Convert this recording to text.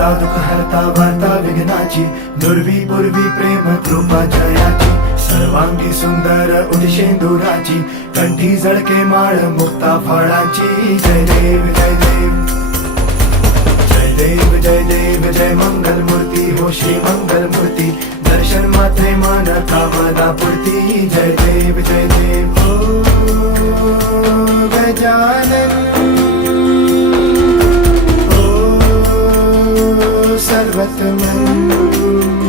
दाता दुःख हरता वार्ता विघ्नाची, दुर्वी पूर्वी प्रेम कृपा जयाची, सर्वांगी सुंदर उदिशेंदुराची, कंठी जळके माळ मुक्ता फळाची. जय देव जय देव जय देव जय देव जय मंगल मूर्ती हो श्री मंगल मूर्ती, दर्शन मात्रे मन कामना पूर्ती. जय देव जय देव ओ गजानन ओ सर्वतमन.